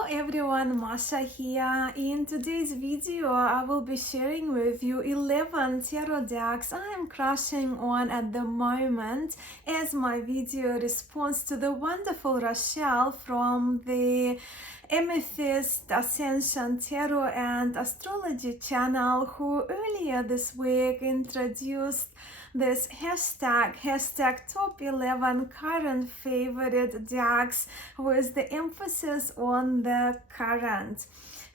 Hello everyone, Masha here. In today's video, I will be sharing with you 11 tarot decks I am crushing on at the moment as my video responds to the wonderful Rachele from the Amethyst Ascension Tarot and Astrology channel, who earlier this week introduced this hashtag top 11 current favorite decks with the emphasis on the current.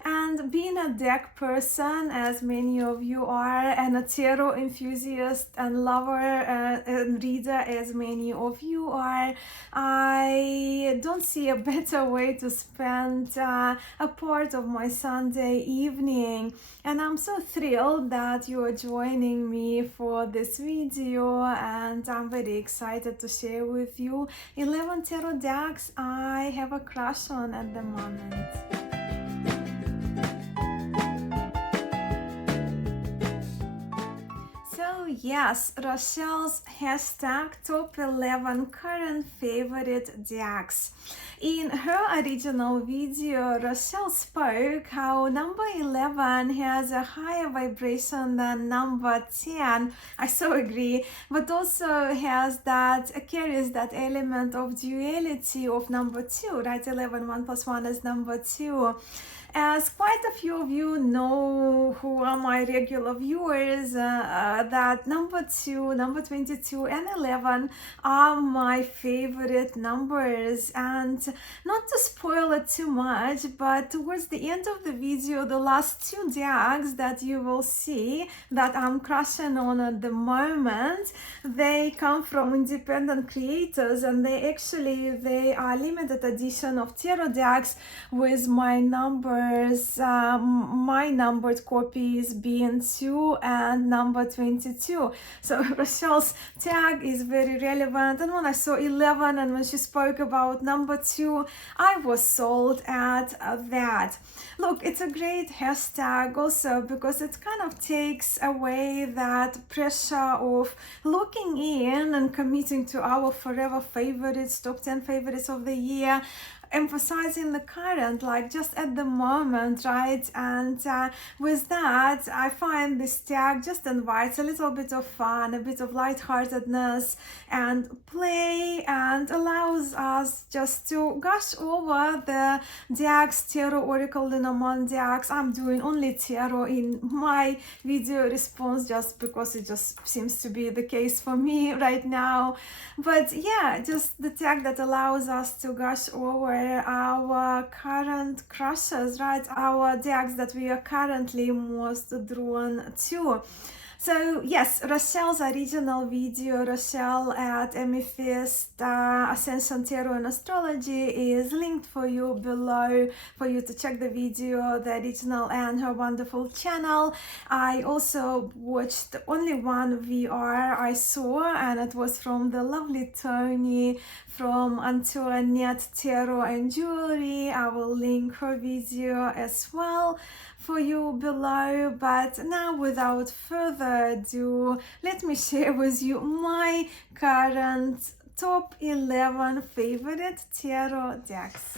And being a deck person, as many of you are, and a tarot enthusiast and lover and reader, as many of you are, I don't see a better way to spend a part of my Sunday evening. And I'm so thrilled that you are joining me for this video, and I'm very excited to share with you 11 tarot decks I have a crush on at the moment. Yes, Rachele's hashtag top 11 current favorite decks. In her original video, Rachele spoke how number 11 has a higher vibration than number 10. I so agree, but also carries that element of duality of number 2, right? 11, 1 plus 1 is number 2. As quite a few of you know, who are my regular viewers, that number 2, number 22 and 11 are my favorite numbers. And not to spoil it too much, but towards the end of the video, the last 2 decks that you will see that I'm crushing on at the moment, they come from independent creators, and they are limited edition of tarot decks with my my numbered copies being 2 and number 22. So Rachele's tag is very relevant, and when I saw 11 and when she spoke about number 2, I was sold at that. Look, it's a great hashtag also because it kind of takes away that pressure of looking in and committing to our forever favorites, top 10 favorites of the year, emphasizing the current, like just at the moment, right? And with that, I find this tag just invites a little bit of fun, a bit of lightheartedness and play, and allows us just to gush over the decks, tarot, oracle, Lenormand decks. I'm doing only tarot in my video response just because it just seems to be the case for me right now. But yeah, just the tag that allows us to gush over our current crushes, right? Our decks that we are currently most drawn to. So yes, Rachele's original video, Rachele at Amethyst Ascension Tarot and Astrology, is linked for you below for you to check the video, the original, and her wonderful channel. I also watched only one VR I saw, and it was from the lovely Tony from Antoinette Tarot and Jewelry. I will link her video as well for you below. But now, without further ado, let me share with you my current top 11 favorite tarot decks.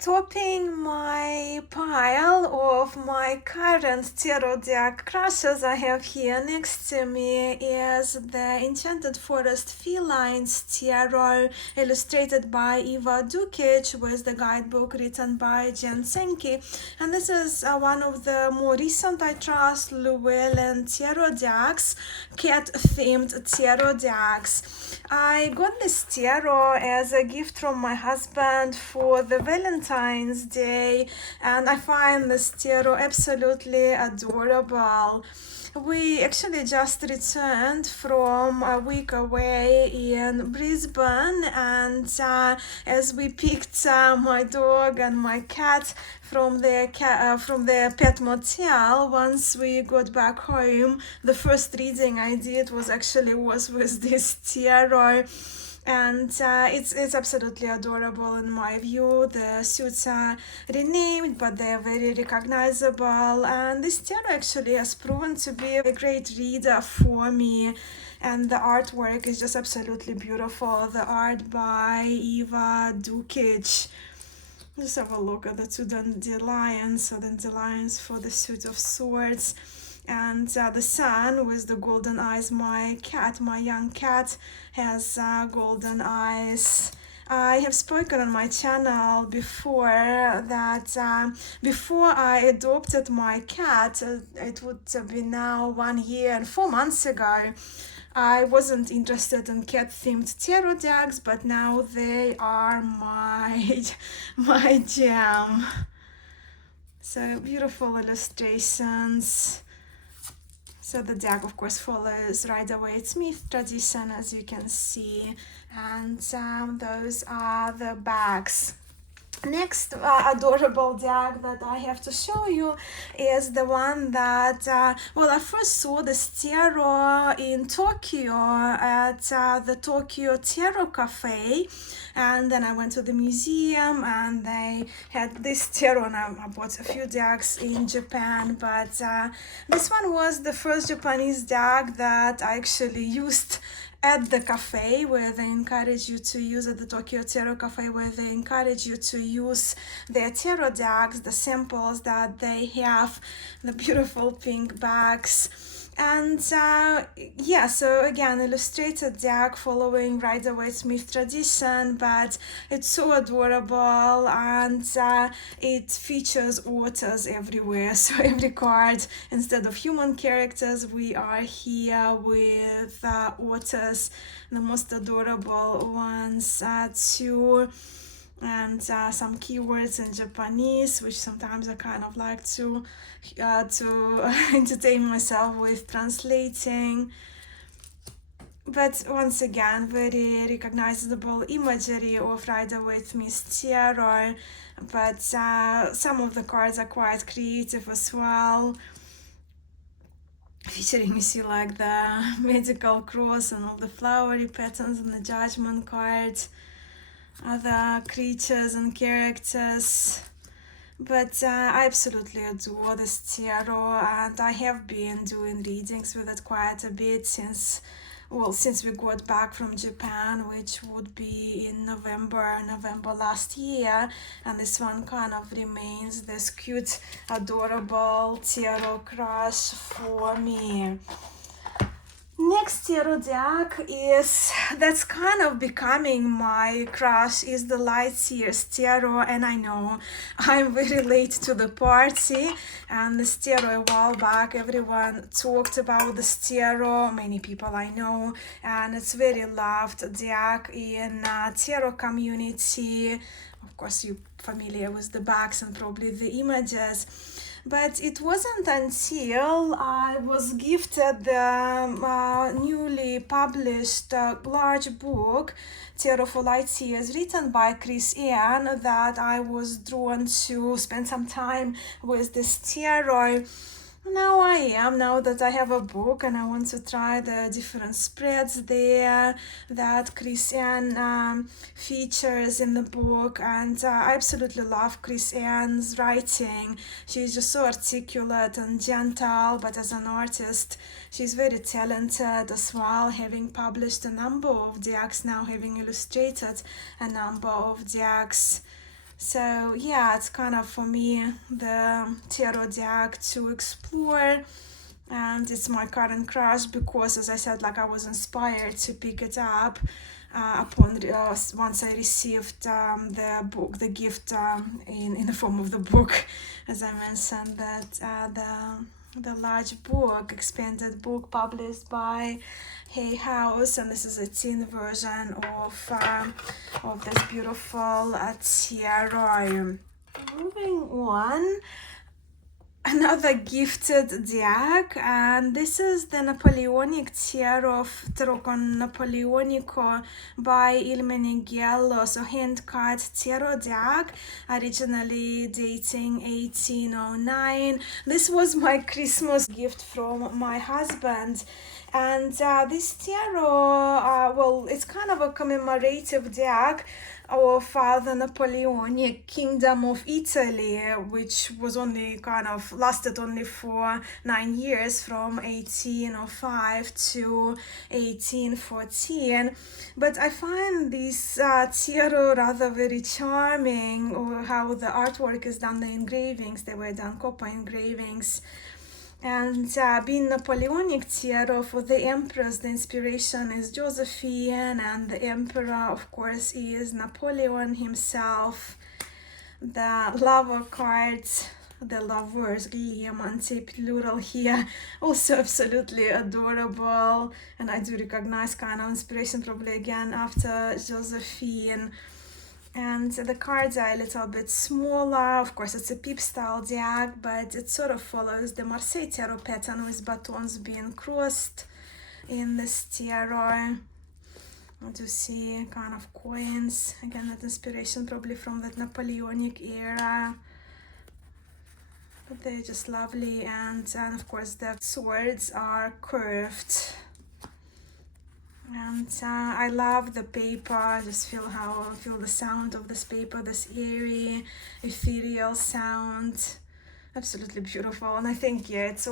Topping my pile of my current tarot deck crushes I have here next to me is the Enchanted Forest Felines Tarot, illustrated by Eva Dukic, with the guidebook written by Jen Senke. And this is one of the more recent, I trust, Llewellyn tarot decks, cat-themed tarot decks. I got this tarot as a gift from my husband for the Valentine's Day, and I find this tarot absolutely adorable. We actually just returned from a week away in Brisbane, and as we picked my dog and my cat from the pet motel, once we got back home, the first reading I did was with this tarot. And it's absolutely adorable in my view. The suits are renamed, but they are very recognizable, and this tarot actually has proven to be a great reader for me. And the artwork is just absolutely beautiful. The art by Eva Dukic. Just have a look at the two dandelions. So dandelions for the suit of swords, and the sun with the golden eyes. My cat, my young cat, has golden eyes. I have spoken on my channel before that before I adopted my cat, it would be now 1 year and 4 months ago, I wasn't interested in cat-themed tarot decks, but now they are my jam. So beautiful illustrations. So the deck, of course, follows Rider-Waite-Smith tradition, as you can see, and those are the backs. Next adorable deck that I have to show you is the one that, well, I first saw this tarot in Tokyo at the Tokyo Tarot Cafe, and then I went to the museum and they had this tarot, and I bought a few decks in Japan, but this one was the first Japanese deck that I actually used at the cafe, where they encourage you to use, at the Tokyo Tarot Cafe, where they encourage you to use their tarot decks, the samples that they have, the beautiful pink backs. And yeah, so again, illustrated deck following Rider-Waite-Smith tradition, but it's so adorable, and it features otters everywhere. So every card, instead of human characters, we are here with otters, the most adorable ones too. And some keywords in Japanese, which sometimes I kind of like to entertain myself with translating. But once again, very recognizable imagery of Rider-Waite-Smith tarot, but some of the cards are quite creative as well, featuring, you see, like the medical cross and all the flowery patterns on the judgment card, other creatures and characters. But I absolutely adore this tarot, and I have been doing readings with it quite a bit since we got back from Japan, which would be in November last year. And this one kind of remains this cute, adorable tarot crush for me. Next tarot deck that's kind of becoming my crush is the Lightseers tarot, and I know I'm very late to the party, and this tarot a while back everyone talked about this tarot, many people I know, and it's very loved deck in tarot community. Of course, you're familiar with the backs and probably the images. But it wasn't until I was gifted the newly published large book, Tarot for Lightseers, written by Chris Ian, that I was drawn to spend some time with this tarot. Now that I have a book and I want to try the different spreads there that Christian features in the book, and I absolutely love Christian's writing. She's just so articulate and gentle, but as an artist she's very talented as well, having published a number of decks now, having illustrated a number of decks. So yeah, it's kind of for me the tarot deck to explore, and it's my current crush because, as I said, like I was inspired to pick it up upon once I received the gift in the form of the book, as I mentioned, that the large book, expanded book published by Hay House, and this is a teen version of this beautiful tarot. Moving on, another gifted deck, and this is the Napoleonic Tarot of Tarocon Napoleonico by Il Meneghello, so hand-cut tarot deck, originally dating 1809. This was my Christmas gift from my husband. And this tarot, well, it's kind of a commemorative deck, of the Napoleonic Kingdom of Italy, which was only lasted only for 9 years, from 1805 to 1814. But I find this Tiero rather very charming, or how the artwork is done, the engravings, they were done copper engravings. And being Napoleonic Tiero, for the emperors, the inspiration is Josephine, and the emperor, of course, is Napoleon himself. The lover cards, the lovers, diamanti plural here, also absolutely adorable. And I do recognize kind of inspiration probably again after Josephine. And the cards are a little bit smaller. Of course, it's a peep style deck, but it sort of follows the Marseille tarot pattern, with buttons being crossed in this tarot. I do see kind of coins, again that inspiration probably from that Napoleonic era, but they're just lovely. And of course the swords are curved. And I love the paper. I just feel the sound of this paper, this eerie, ethereal sound. Absolutely beautiful. And I think, yeah, it's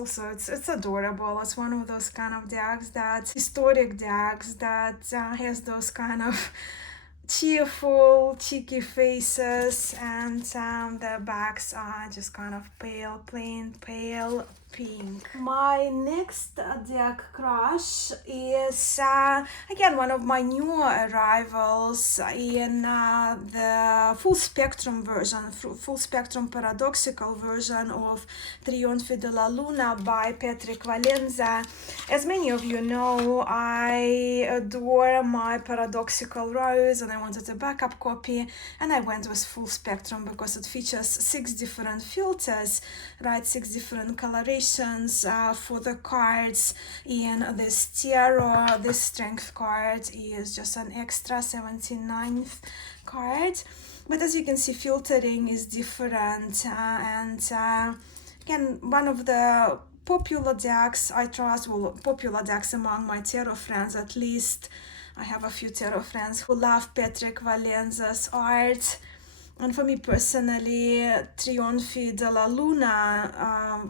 adorable. It's one of those kind of decks, that historic decks, that has those kind of cheerful, cheeky faces, and the backs are just kind of pale pink. My next deck crush is again one of my newer arrivals in the full spectrum version, full spectrum paradoxical version of Trionfi della Luna by Patrick Valenza. As many of you know, I adore my paradoxical rose, and I wanted a backup copy, and I went with full spectrum because it features 6 different filters, right? 6 different colorations for the cards in this tarot. This strength card is just an extra 79th card, but as you can see, filtering is different, and again, one of the popular decks I trust, well, popular decks among my tarot friends at least. I have a few tarot friends who love Patrick Valenza's art. And for me personally, Trionfi della Luna,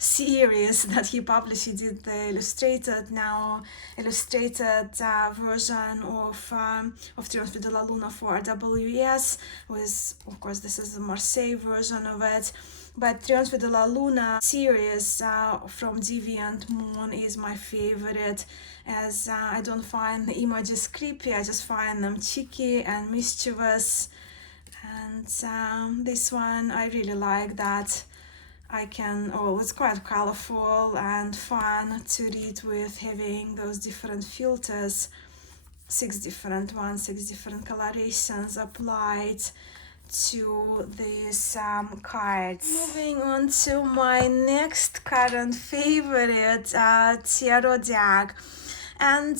series that he published, he did the illustrated version of Trionfi della Luna for RWS, with, of course, this is the Marseille version of it. But Trionfi della Luna series from Deviant Moon is my favorite, as I don't find the images creepy, I just find them cheeky and mischievous. And this one, I really like that it's quite colorful and fun to read, with having those different filters, 6 different ones, 6 different colorations applied to these cards. Moving on to my next current favorite tarot deck. And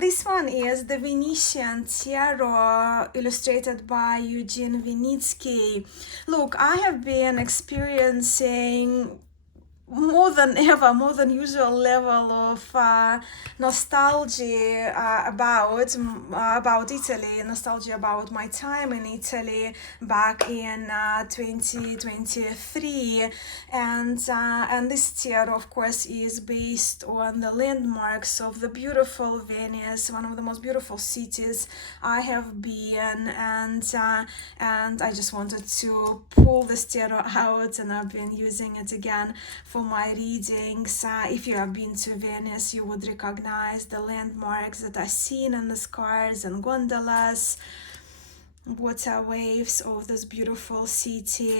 this one is the Venetian Tarot, illustrated by Eugene Vinitsky. Look, I have been experiencing more than usual level of nostalgia about Italy, nostalgia about my time in Italy back in 2023, and this tarot, of course, is based on the landmarks of the beautiful Venice, one of the most beautiful cities I have been, and I just wanted to pull this tarot out, and I've been using it again for my readings. If you have been to Venice, you would recognize the landmarks that are seen in the cars and gondolas, water waves of this beautiful city.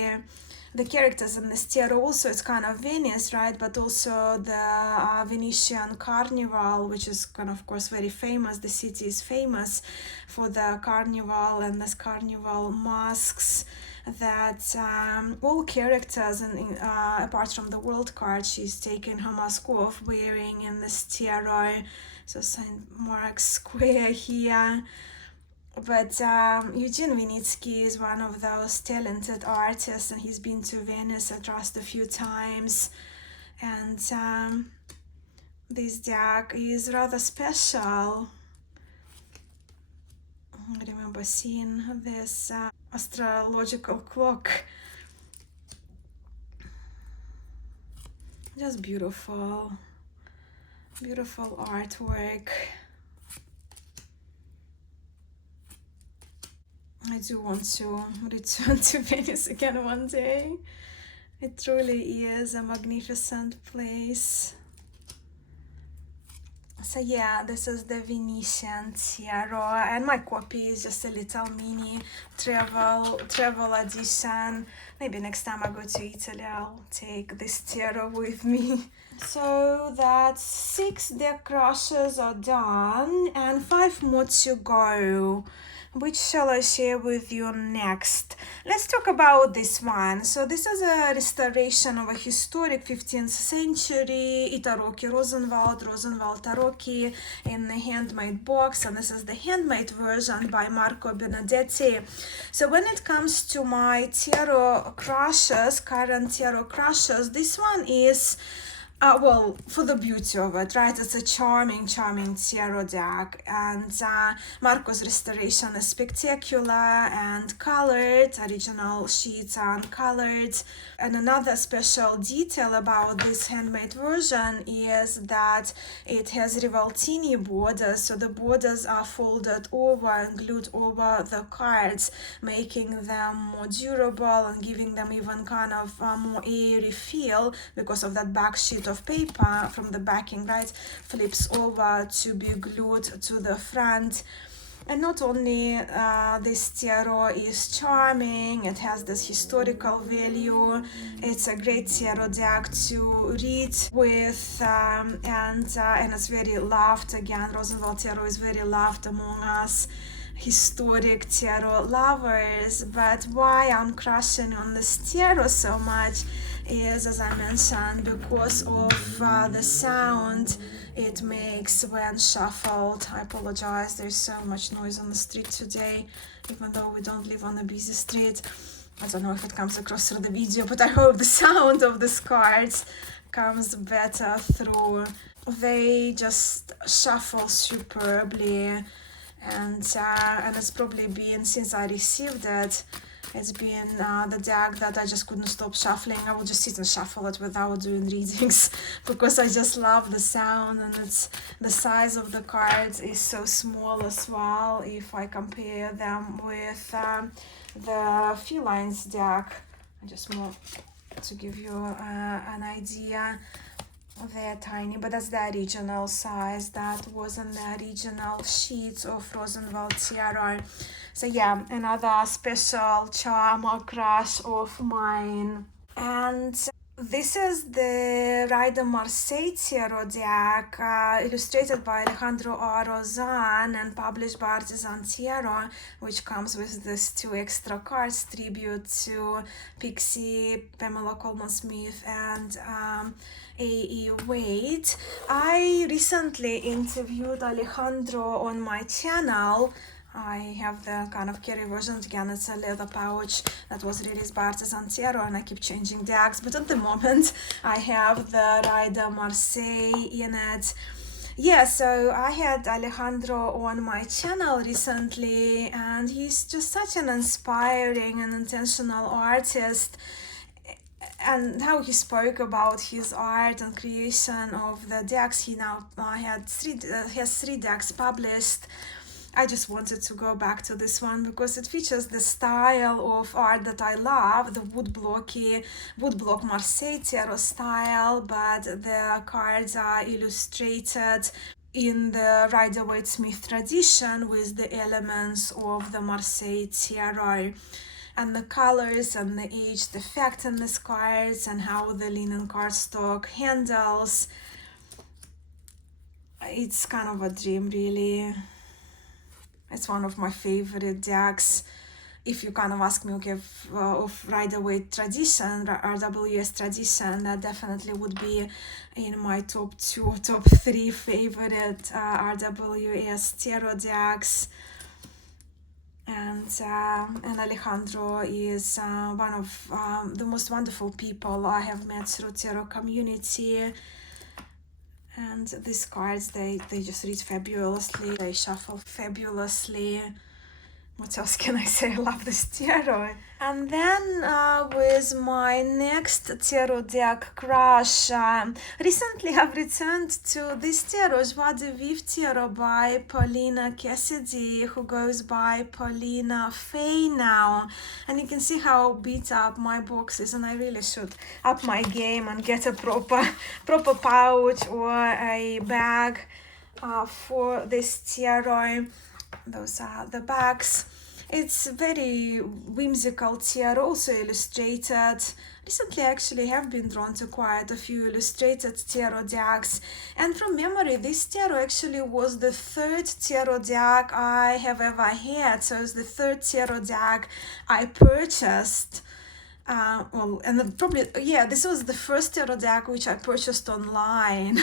The characters in this tarot also, it's kind of Venice, right? But also the Venetian Carnival, which is kind of course very famous. The city is famous for the carnival and this carnival masks that all characters, and apart from the world card, she's taken her mask off, wearing in this tarot. So St. Mark's Square here. But Eugene Vinitsky is one of those talented artists, and he's been to Venice, I trust, a few times. And this deck is rather special. I remember seeing this astrological clock. Just beautiful, beautiful artwork. I do want to return to Venice again one day. It truly is a magnificent place. So yeah, this is the Venetian Tarot, and my copy is just a little mini travel edition. Maybe next time I go to Italy, I'll take this tarot with me. So that's 6 deck crushes are done and 5 more to go. Which shall I share with you next? Let's talk about this one. So this is a restoration of a historic 15th century Itaroki Rosenwald Taroki in a handmade box, and this is the handmade version by Marco Benedetti. So when it comes to my tarot crushes, current tarot crushes, this one is well, for the beauty of it, right? It's a charming tarot deck, and Marco's restoration is spectacular and colored. Original sheets are uncolored. And another special detail about this handmade version is that it has rivoltini borders, so the borders are folded over and glued over the cards, making them more durable and giving them even kind of more airy feel, because of that back sheet of paper from the backing, right, flips over to be glued to the front. And not only this tarot is charming, it has this historical value. It's a great tarot deck to read with, and it's very loved. Again, Rosenwald tarot is very loved among us historic tarot lovers. But why I'm crushing on this tarot so much is, as I mentioned, because of the sound it makes when shuffled. I apologize, there's so much noise on the street today, even though we don't live on a busy street. I don't know if it comes across through the video, but I hope the sound of these cards comes better through. They just shuffle superbly, and it's probably been, since I received it, it's been the deck that I just couldn't stop shuffling. I will just sit and shuffle it without doing readings because I just love the sound, and it's the size of the cards is so small as well if I compare them with the Felines deck. I just more to give you an idea. They're tiny, but that's the original size that was on the original sheets of Rosenwald tarot. So yeah, another special charm or crush of mine. And this is the Rider Marseille tarot deck, illustrated by Alejandro Rozan and published by Artisan Tarot, which comes with these 2 extra cards, tribute to Pixie, Pamela Coleman-Smith, and A.E. Wade. I recently interviewed Alejandro on my channel. I have the kind of carry version. Again, it's a leather pouch that was released by Artisan Tarot, and I keep changing decks, but at the moment I have the Rider Marseille in it. Yeah, so I had Alejandro on my channel recently, and he's just such an inspiring and intentional artist. And how he spoke about his art and creation of the decks. He now has 3 decks published. I just wanted to go back to this one because it features the style of art that I love, the woodblock Marseille tarot style, but the cards are illustrated in the Rider-Waite-Smith tradition with the elements of the Marseille tarot. And the colors and the aged effect in these cards and how the linen cardstock handles. It's kind of a dream, really. It's one of my favorite decks. If you kind of ask me, okay, of Rider-Waite tradition, RWS tradition, that definitely would be in my top 2, top 3 favorite RWS tarot decks. And Alejandro is one of the most wonderful people I have met through tarot community. And these cards, they just read fabulously, they shuffle fabulously. what else can I say? I love this tarot. And then with my next tarot deck crush, recently I've returned to this tarot, Joie de Vivre tarot by Paulina Cassidy, who goes by Paulina Faye now. And you can see how beat up my box is, and I really should up my game and get a proper pouch or a bag for this tarot. Those are the bags. It's very whimsical tarot, also illustrated. Recently, actually, have been drawn to quite a few illustrated tarot decks. And from memory, this tarot actually was the third tarot deck I have ever had. So it's the third tarot deck I purchased. This was the first tarot deck which I purchased online.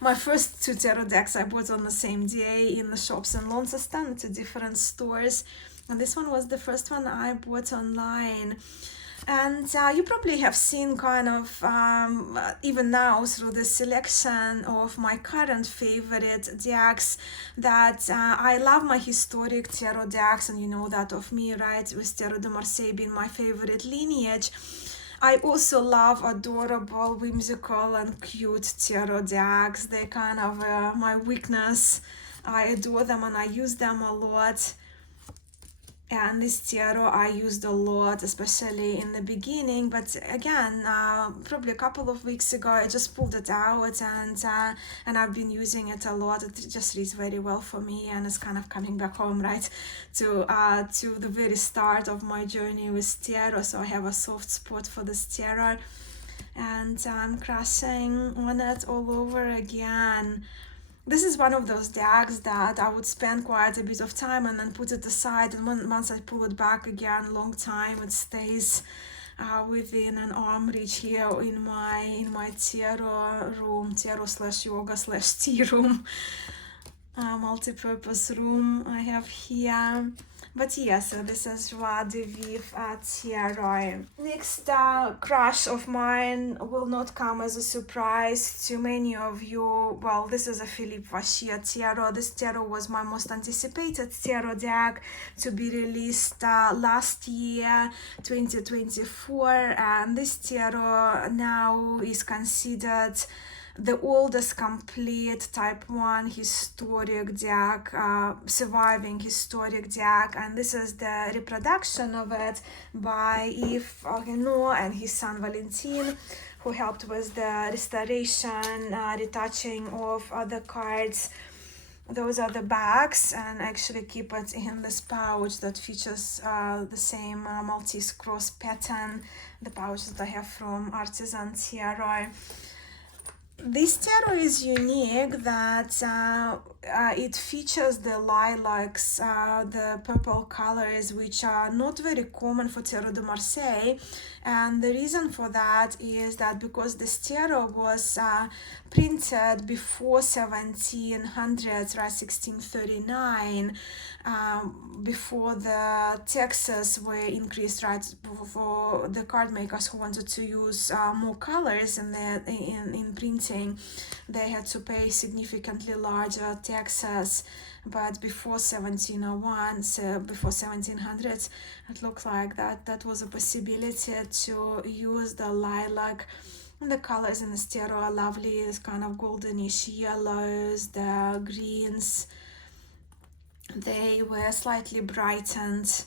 My first two tarot decks I bought on the same day in the shops in Launceston, to different stores. And this one was the first one I bought online. And you probably have seen kind of, even now through the selection of my current favorite decks, that I love my historic tarot decks, and you know that of me, right, with Tarot de Marseille being my favorite lineage. I also love adorable, whimsical, and cute tarot decks. They're kind of my weakness. I adore them and I use them a lot. And this tarot I used a lot, especially in the beginning, but again, probably a couple of weeks ago, I just pulled it out, and I've been using it a lot. It just reads very well for me, and it's kind of coming back home, right, to the very start of my journey with tarot. So I have a soft spot for this tarot, and I'm crushing on it all over again. This is one of those decks that I would spend quite a bit of time and then put it aside, and once I pull it back again, long time, it stays within an arm reach here in my tarot room, tarot/yoga/tea room, multi-purpose room I have here. But yes, so this is Joie de Vivre tarot. Next crush of mine will not come as a surprise to many of you. Well, this is a Philippe Vachier tarot. This tarot was my most anticipated tarot deck to be released last year, 2024. And this tarot now is considered the oldest complete type 1 historic deck, surviving historic deck, and this is the reproduction of it by Yves Renaud and his son Valentin, who helped with the restoration, retouching of other cards. Those are the bags, and I actually keep it in this pouch that features the same Maltese cross pattern, the pouch that I have from Artisan Tarot. This tarot is unique that it features the lilacs, the purple colors, which are not very common for Tarot de Marseille. And the reason for that is that because this tarot was printed before 1700s, right, 1639, before the taxes were increased, right, for the card makers who wanted to use more colors in printing, they had to pay significantly larger taxes. But before 1701, so before 1700s, it looked like that was a possibility to use the lilac. And the colors in this tarot are lovely. It's kind of goldenish yellows, the greens. They were slightly brightened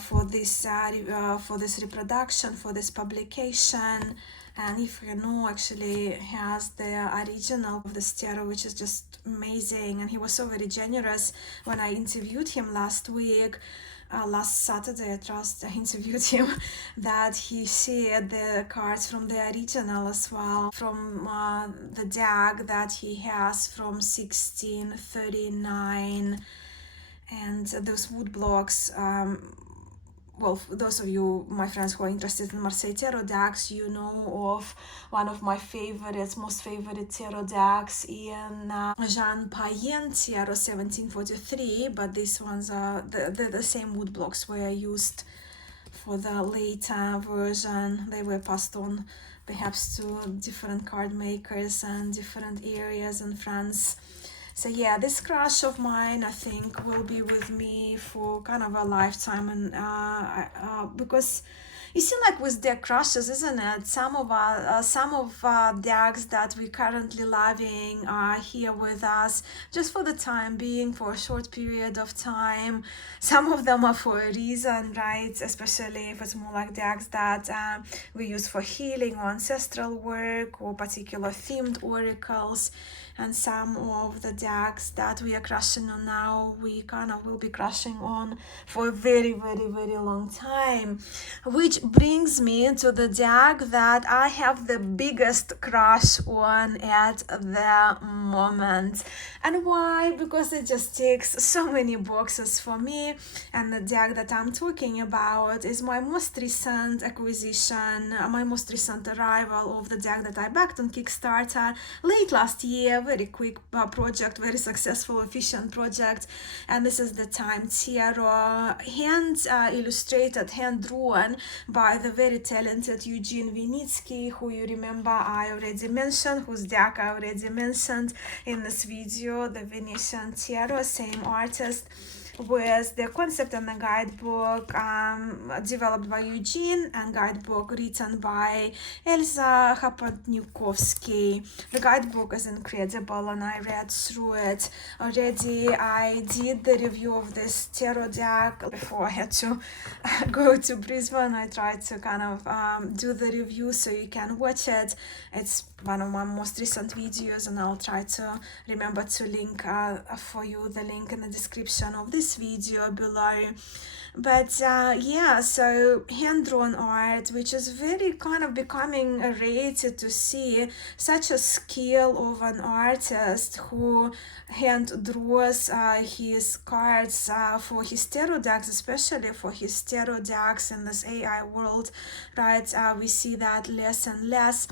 for this reproduction, for this publication. And Yves Renaud actually has the original of this tarot, which is just amazing. And he was so very generous when I interviewed him last week. Last Saturday, I trust, I interviewed him, that he shared the cards from the original as well, from the deck that he has from 1639. And those wood blocks, well, for those of you, my friends who are interested in Marseille tarot decks, you know of one of my favorites, most favorite tarot decks in Jean Payen tarot 1743, but these ones are the same wood blocks were used for the later version. They were passed on perhaps to different card makers and different areas in France. So yeah, this crush of mine, I think, will be with me for kind of a lifetime, and because you see, like with their crushes, isn't it? Some of the acts that we currently loving are here with us just for the time being, for a short period of time. Some of them are for a reason, right? Especially if it's more like the acts that we use for healing or ancestral work or particular themed oracles. And some of the decks that we are crushing on now, we kind of will be crushing on for a very, very, very long time. Which brings me to the deck that I have the biggest crush on at the moment. And why? Because it just ticks so many boxes for me. And the deck that I'm talking about is my most recent acquisition, my most recent arrival of the deck that I backed on Kickstarter late last year. Very quick project, very successful, efficient project. And this is the Time Tarot, hand illustrated, hand drawn by the very talented Eugene Vinitsky, who you remember I already mentioned, whose deck I already mentioned in this video, the Venetian Tarot, same artist, with the concept and the guidebook developed by Eugene and guidebook written by Elsa Hapatnikovsky. The guidebook is incredible and I read through it already. I did the review of this tarot deck before I had to go to Brisbane. I tried to kind of do the review so you can watch it. It's one of my most recent videos and I'll try to remember to link for you the link in the description of this video below. But yeah, so hand-drawn art, which is very kind of becoming a rarity to see, such a skill of an artist who hand draws his cards for his tarot decks, especially for his tarot decks in this AI world, right? We see that less and less.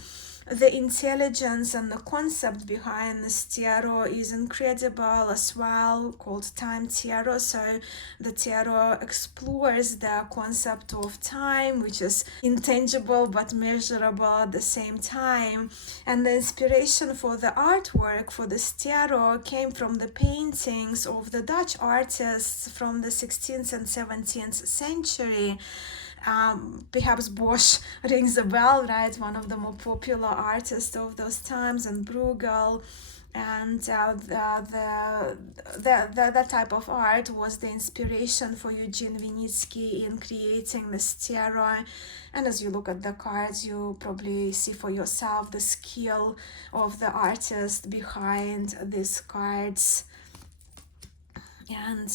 The intelligence and the concept behind this tarot is incredible as well, called Time Tarot. So the tarot explores the concept of time, which is intangible but measurable at the same time. And the inspiration for the artwork for this tarot came from the paintings of the Dutch artists from the 16th and 17th century. Perhaps Bosch rings a bell, right? One of the more popular artists of those times, and Bruegel. And that type of art was the inspiration for Eugene Vinitsky in creating this tarot. And as you look at the cards, you probably see for yourself the skill of the artist behind these cards. And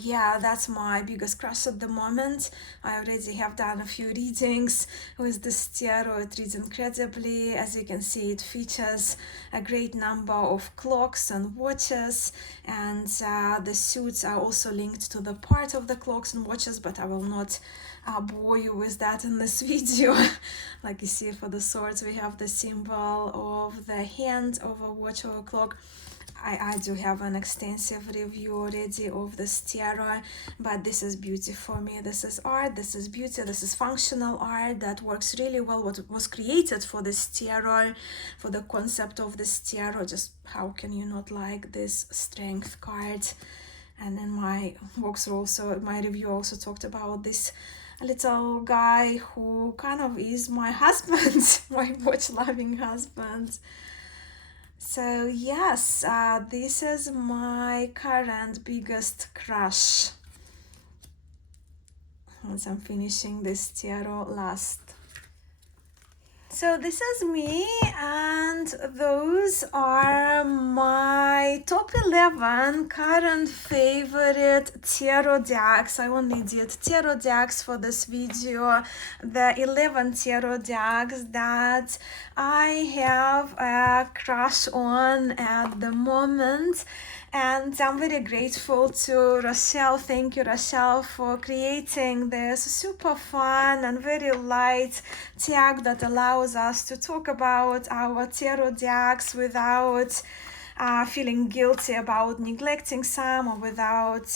yeah, that's my biggest crush at the moment. I already have done a few readings with this tarot. It reads incredibly. As you can see, it features a great number of clocks and watches, and the suits are also linked to the part of the clocks and watches, but I will not bore you with that in this video. Like you see, for the swords, we have the symbol of the hand of a watch or a clock. I do have an extensive review already of this tarot, but this is beauty for me. This is art, this is beauty, this is functional art that works really well. What was created for this tarot, for the concept of this tarot, just how can you not like this strength card? And in my walkthrough also, my review also talked about this little guy who kind of is my husband, my watch-loving husband. So yes, this is my current biggest crush. Once I'm finishing this tarot last. So this is me, and those are my top 11 current favorite tarot decks. I only did tarot decks for this video. The 11 tarot decks that I have a crush on at the moment. And I'm very grateful to Rachele. Thank you, Rachele, for creating this super fun and very light tag that allows us to talk about our tarot decks without feeling guilty about neglecting some, or without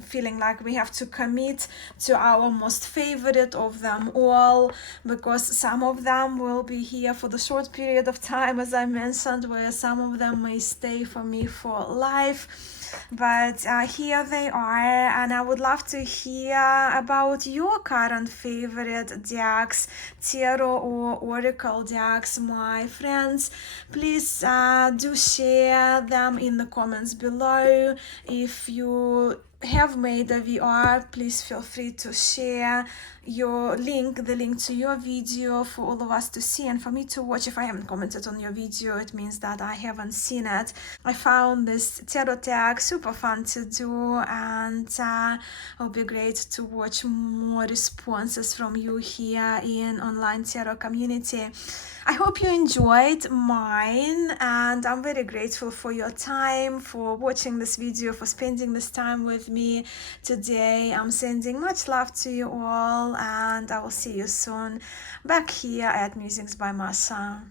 feeling like we have to commit to our most favorite of them all, because some of them will be here for the short period of time, as I mentioned, where some of them may stay for me for life. But here they are, and I would love to hear about your current favorite decks, tarot or oracle decks, my friends. Please do share them in the comments below. If you have made a VR, please feel free to share the link to your video for all of us to see and for me to watch. If I haven't commented on your video, it means that I haven't seen it. I found this tarot tag super fun to do, and it'll be great to watch more responses from you here in online tarot community. I hope you enjoyed mine, and I'm very grateful for your time, for watching this video, for spending this time with me today. I'm sending much love to you all, and I will see you soon back here at Musings by Mascha.